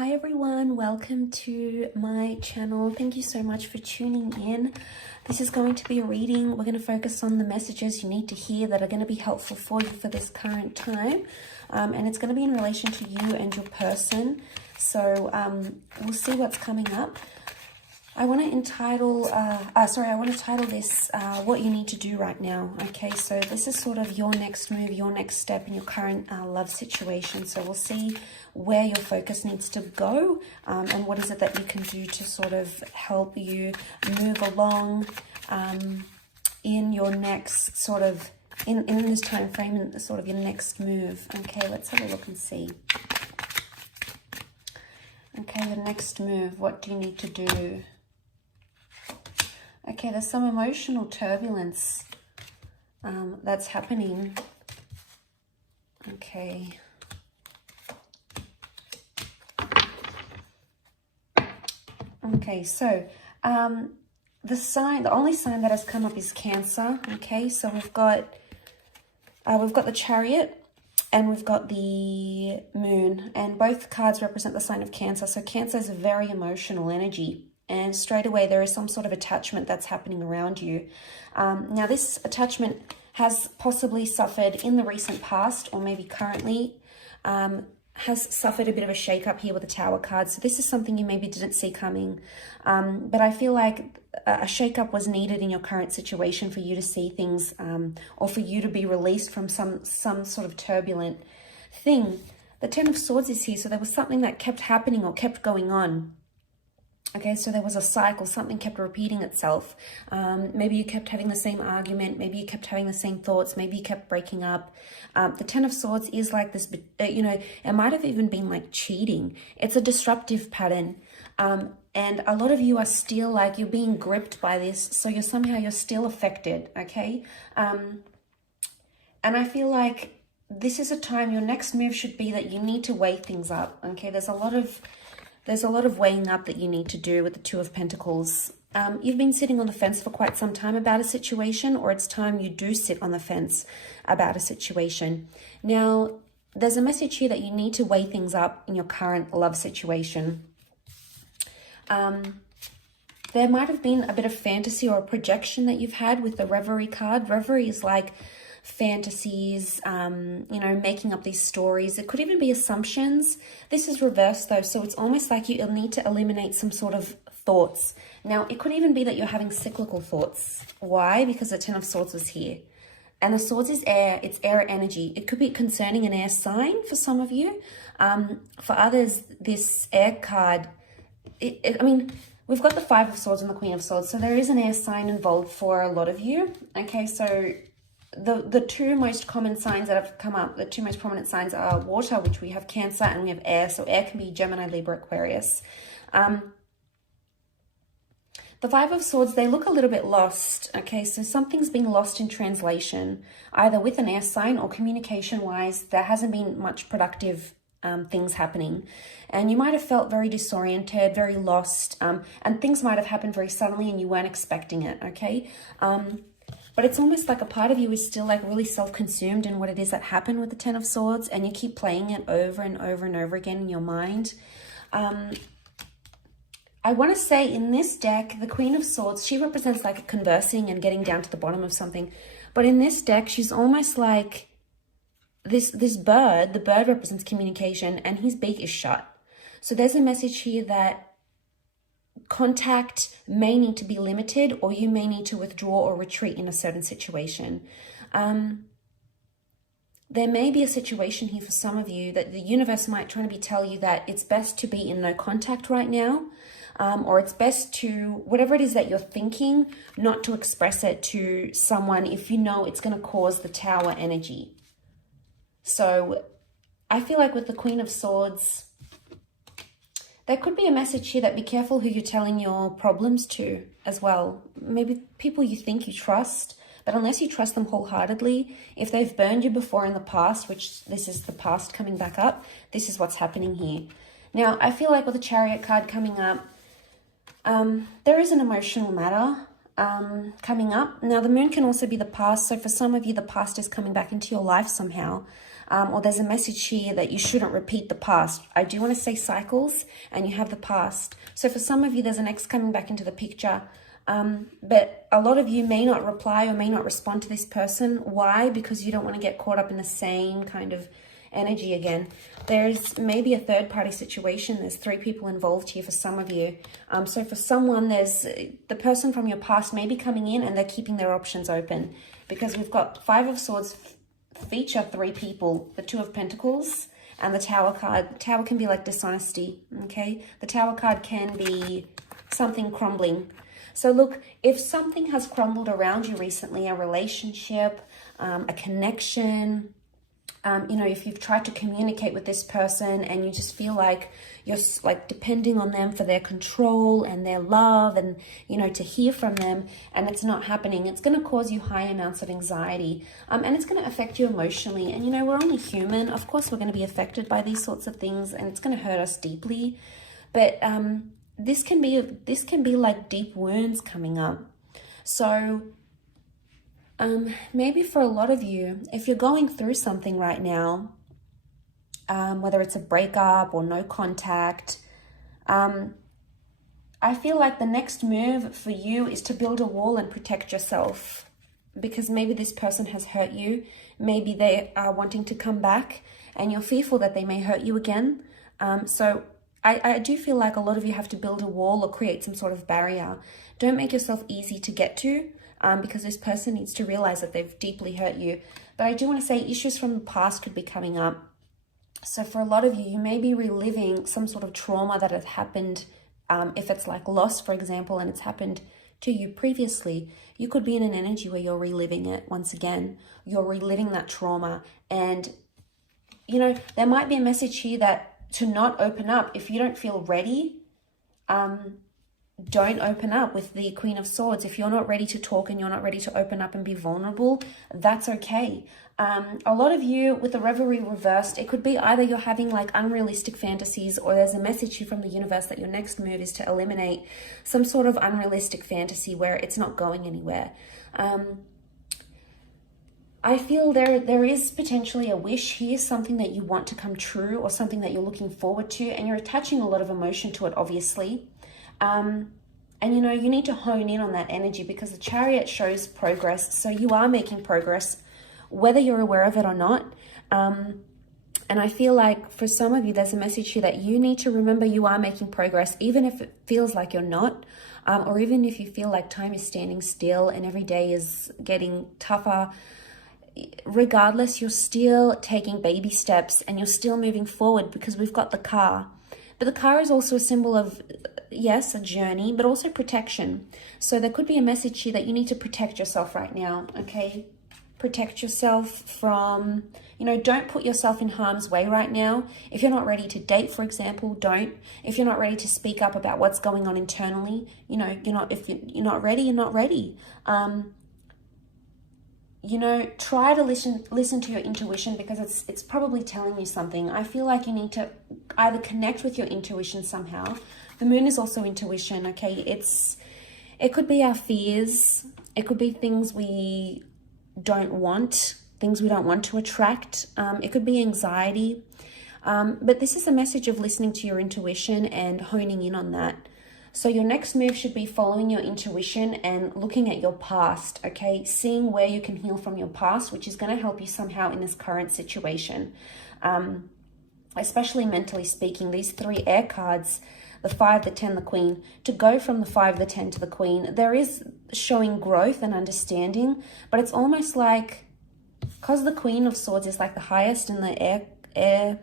Hi everyone, welcome to my channel. Thank you so much for tuning in. This is going to be a reading. We're going to focus on the messages you need to hear that are going to be helpful for you for this current time. And it's going to be in relation to you and your person. So we'll see what's coming up. I want to title this what you need to do right now. Okay, so this is sort of your next move, your next step in your current love situation. So we'll see where your focus needs to go and what is it that you can do to sort of help you move along in your next sort of, in this time frame, in sort of your next move. Okay, let's have a look and see. Okay, the next move, what do you need to do? Okay, there's some emotional turbulence that's happening. Okay. Okay, so the only sign that has come up is Cancer. Okay, so we've got the Chariot and we've got the Moon, and both cards represent the sign of Cancer. So Cancer is a very emotional energy. And straight away, there is some sort of attachment that's happening around you. Now, this attachment has possibly suffered in the recent past, or maybe currently, has suffered a bit of a shake-up here with the Tower card. So this is something you maybe didn't see coming. But I feel like a shake-up was needed in your current situation for you to see things, or for you to be released from some sort of turbulent thing. The Ten of Swords is here, so there was something that kept happening or kept going on. Okay, so there was a cycle, something kept repeating itself. Maybe you kept having the same argument, maybe you kept having the same thoughts, maybe you kept breaking up. The Ten of Swords is like this, it might have even been like cheating. It's a disruptive pattern. And a lot of you are still like, you're being gripped by this, so you're still affected, okay? And I feel like this is a time, your next move should be that you need to weigh things up, okay? There's a lot of weighing up that you need to do with the Two of Pentacles. You've been sitting on the fence for quite some time about a situation, or it's time you do sit on the fence about a situation. Now, there's a message here that you need to weigh things up in your current love situation. There might have been a bit of fantasy or a projection that you've had with the Reverie card. Reverie is like fantasies, making up these stories. It could even be assumptions. This is reversed though, so it's almost like you'll need to eliminate some sort of thoughts. Now, it could even be that you're having cyclical thoughts. Why? Because the Ten of Swords was here. And the Swords is air, it's air energy. It could be concerning an air sign for some of you. For others, this air card, we've got the Five of Swords and the Queen of Swords, so there is an air sign involved for a lot of you. Okay, so the two most common signs that have come up, the two most prominent signs are water, which we have Cancer, and we have air. So air can be Gemini, Libra, Aquarius. The Five of Swords, they look a little bit lost. Okay, so something's being lost in translation, either with an air sign or communication-wise. There hasn't been much productive things happening. And you might have felt very disoriented, very lost, and things might have happened very suddenly and you weren't expecting it, okay? But it's almost like a part of you is still like really self-consumed in what it is that happened with the Ten of Swords, and you keep playing it over and over and over again in your mind. I want to say in this deck, the Queen of Swords, she represents like conversing and getting down to the bottom of something. But in this deck, she's almost like this bird. The bird represents communication and his beak is shut. So there's a message here that contact may need to be limited, or you may need to withdraw or retreat in a certain situation. There may be a situation here for some of you that the universe might try to tell you that it's best to be in no contact right now, or it's best to, whatever it is that you're thinking, not to express it to someone if you know it's going to cause the Tower energy. So I feel like with the Queen of Swords, there could be a message here that be careful who you're telling your problems to as well. Maybe people you think you trust, but unless you trust them wholeheartedly, if they've burned you before in the past, which this is the past coming back up, this is what's happening here. Now, I feel like with the Chariot card coming up, there is an emotional matter coming up. Now, the Moon can also be the past. So for some of you, the past is coming back into your life somehow. or there's a message here that you shouldn't repeat the past. I do want to say cycles, and you have the past. So for some of you, there's an ex coming back into the picture. But a lot of you may not reply or may not respond to this person. Why? Because you don't want to get caught up in the same kind of energy again. There's maybe a third party situation. There's 3 people involved here for some of you. So for someone, there's the person from your past may be coming in and they're keeping their options open, because we've got 5 of Swords feature 3 people, the 2 of Pentacles and the Tower card. Tower can be like dishonesty, okay? The Tower card can be something crumbling. So look, if something has crumbled around you recently, a relationship, a connection, you know, if you've tried to communicate with this person and you just feel like you're like depending on them for their control and their love and, you know, to hear from them, and it's not happening, it's going to cause you high amounts of anxiety, and it's going to affect you emotionally. And, you know, we're only human. Of course, we're going to be affected by these sorts of things, and it's going to hurt us deeply. But this can be like deep wounds coming up. So maybe for a lot of you, if you're going through something right now, whether it's a breakup or no contact, I feel like the next move for you is to build a wall and protect yourself, because maybe this person has hurt you. Maybe they are wanting to come back and you're fearful that they may hurt you again. So I do feel like a lot of you have to build a wall or create some sort of barrier. Don't make yourself easy to get to, because this person needs to realize that they've deeply hurt you. But I do want to say issues from the past could be coming up. So for a lot of you, you may be reliving some sort of trauma that has happened. If it's like loss, for example, and it's happened to you previously, you could be in an energy where you're reliving it once again. You're reliving that trauma. And, you know, there might be a message here that to not open up. If you don't feel ready, don't open up with the Queen of Swords. If you're not ready to talk and you're not ready to open up and be vulnerable, that's okay. A lot of you with the Revelry reversed, it could be either you're having like unrealistic fantasies, or there's a message here from the universe that your next move is to eliminate some sort of unrealistic fantasy where it's not going anywhere. I feel there is potentially a wish here, something that you want to come true or something that you're looking forward to, and you're attaching a lot of emotion to it, obviously. And, you know, you need to hone in on that energy, because the Chariot shows progress. So you are making progress, whether you're aware of it or not. And I feel like for some of you, there's a message here that you need to remember you are making progress, even if it feels like you're not, or even if you feel like time is standing still and every day is getting tougher. Regardless, you're still taking baby steps and you're still moving forward, because we've got the car. But the car is also a symbol of, yes, a journey, but also protection. So there could be a message here that you need to protect yourself right now, okay? Protect yourself from, you know, don't put yourself in harm's way right now. If you're not ready to date, for example, don't. If you're not ready to speak up about what's going on internally, you know, if you're not ready, you're not ready. You know, try to listen to your intuition, because it's probably telling you something. I feel like you need to either connect with your intuition somehow. The moon is also intuition, okay? It could be our fears. It could be things we don't want, things we don't want to attract. It could be anxiety. But this is a message of listening to your intuition and honing in on that. So your next move should be following your intuition and looking at your past, okay? Seeing where you can heal from your past, which is going to help you somehow in this current situation. Especially mentally speaking, these 3 air cards, the 5, the 10, the Queen, to go from the 5, the 10 to the Queen, there is showing growth and understanding, but it's almost like, because the Queen of Swords is like the highest in the air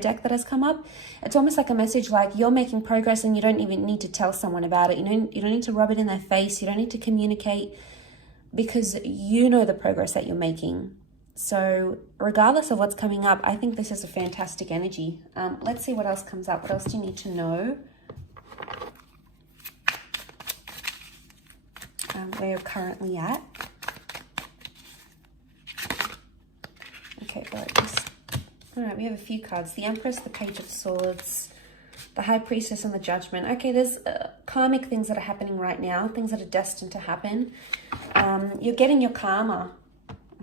deck that has come up, it's almost like a message like you're making progress and you don't even need to tell someone about it. You don't need to rub it in their face. You don't need to communicate, because you know the progress that you're making. So regardless of what's coming up, I think this is a fantastic energy. Let's see what else comes up. What else do you need to know? Where you're currently at. Okay, all right, we have a few cards. The Empress, the Page of Swords, the High Priestess, and the Judgment. Okay, there's karmic things that are happening right now, things that are destined to happen. You're getting your karma,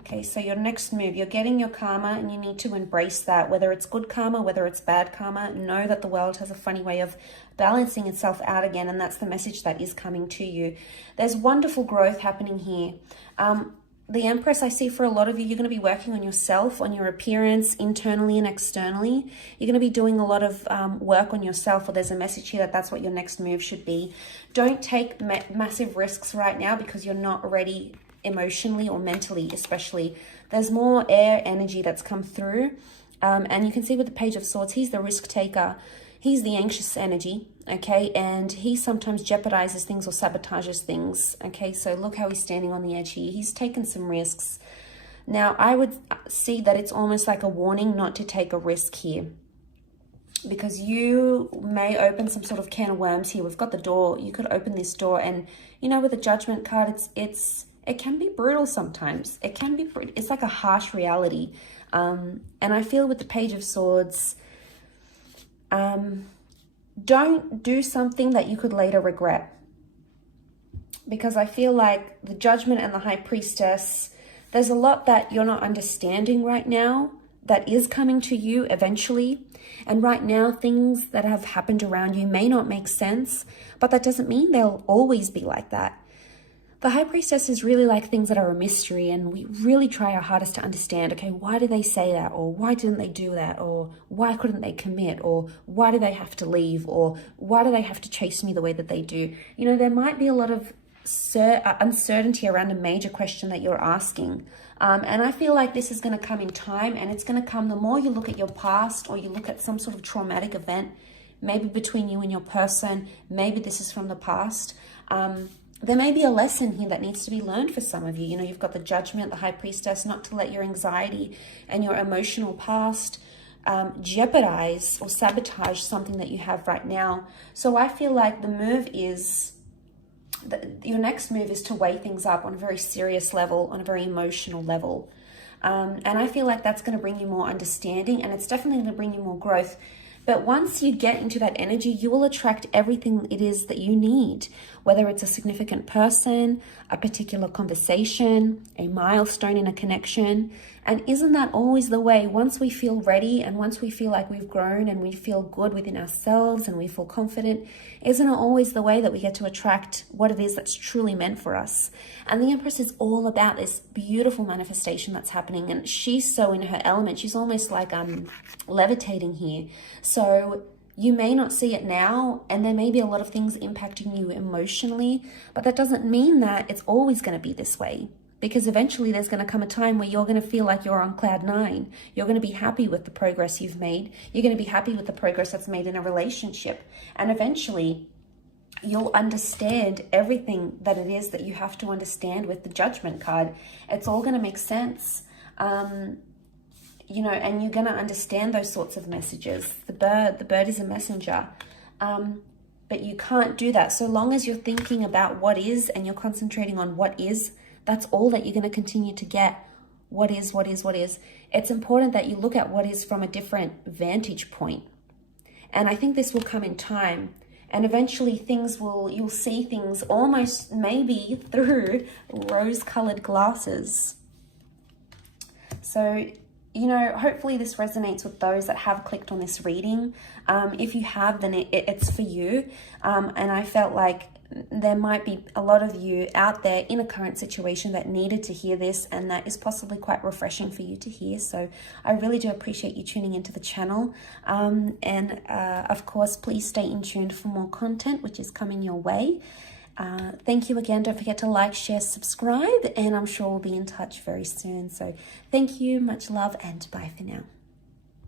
Okay, so your next move, you're getting your karma and you need to embrace that. Whether it's good karma, whether it's bad karma, know that the world has a funny way of balancing itself out again, and that's the message that is coming to you. There's wonderful growth happening here. The Empress, I see for a lot of you, you're going to be working on yourself, on your appearance, internally and externally. You're going to be doing a lot of work on yourself, or there's a message here that that's what your next move should be. Don't take massive risks right now because you're not ready emotionally or mentally, especially. There's more air energy that's come through. And you can see with the Page of Swords, he's the risk taker. He's the anxious energy, okay? And he sometimes jeopardizes things or sabotages things, okay? So look how he's standing on the edge here. He's taken some risks. Now, I would see that it's almost like a warning not to take a risk here, because you may open some sort of can of worms here. We've got the door. You could open this door, and, you know, with the Judgment card, it can be brutal sometimes. It can be, it's like a harsh reality. And I feel with the Page of Swords, don't do something that you could later regret, because I feel like the Judgment and the High Priestess, there's a lot that you're not understanding right now that is coming to you eventually. And right now, things that have happened around you may not make sense, but that doesn't mean they'll always be like that. The High Priestess is really like things that are a mystery, and we really try our hardest to understand, okay, why did they say that? Or why didn't they do that? Or why couldn't they commit? Or why do they have to leave? Or why do they have to chase me the way that they do? You know, there might be a lot of uncertainty around a major question that you're asking. And I feel like this is going to come in time, and it's going to come the more you look at your past, or you look at some sort of traumatic event, maybe between you and your person, maybe this is from the past. There may be a lesson here that needs to be learned for some of you. You know, you've got the Judgment, the High Priestess, not to let your anxiety and your emotional past jeopardize or sabotage something that you have right now. So I feel like the move is, your next move is to weigh things up on a very serious level, on a very emotional level. And I feel like that's going to bring you more understanding, and it's definitely going to bring you more growth. But once you get into that energy, you will attract everything it is that you need, whether it's a significant person, a particular conversation, a milestone in a connection. And isn't that always the way? Once we feel ready, and once we feel like we've grown and we feel good within ourselves and we feel confident, isn't it always the way that we get to attract what it is that's truly meant for us? And the Empress is all about this beautiful manifestation that's happening, and she's so in her element. She's almost like levitating here. So you may not see it now, and there may be a lot of things impacting you emotionally, but that doesn't mean that it's always going to be this way. Because eventually there's going to come a time where you're going to feel like you're on cloud 9. You're going to be happy with the progress you've made. You're going to be happy with the progress that's made in a relationship. And eventually you'll understand everything that it is that you have to understand with the Judgment card. It's all going to make sense. You know, and you're going to understand those sorts of messages. The bird is a messenger. But you can't do that. So long as you're thinking about what is, and you're concentrating on what is, that's all that you're going to continue to get. What is, what is, what is. It's important that you look at what is from a different vantage point. And I think this will come in time. And eventually you'll see things almost maybe through rose-colored glasses. So, you know, hopefully this resonates with those that have clicked on this reading. If you have, then it's for you. And I felt like there might be a lot of you out there in a current situation that needed to hear this, and that is possibly quite refreshing for you to hear. So I really do appreciate you tuning into the channel. And of course, please stay in tuned for more content, which is coming your way. Thank you again. Don't forget to like, share, subscribe, and I'm sure we'll be in touch very soon. So thank you, much love, and bye for now.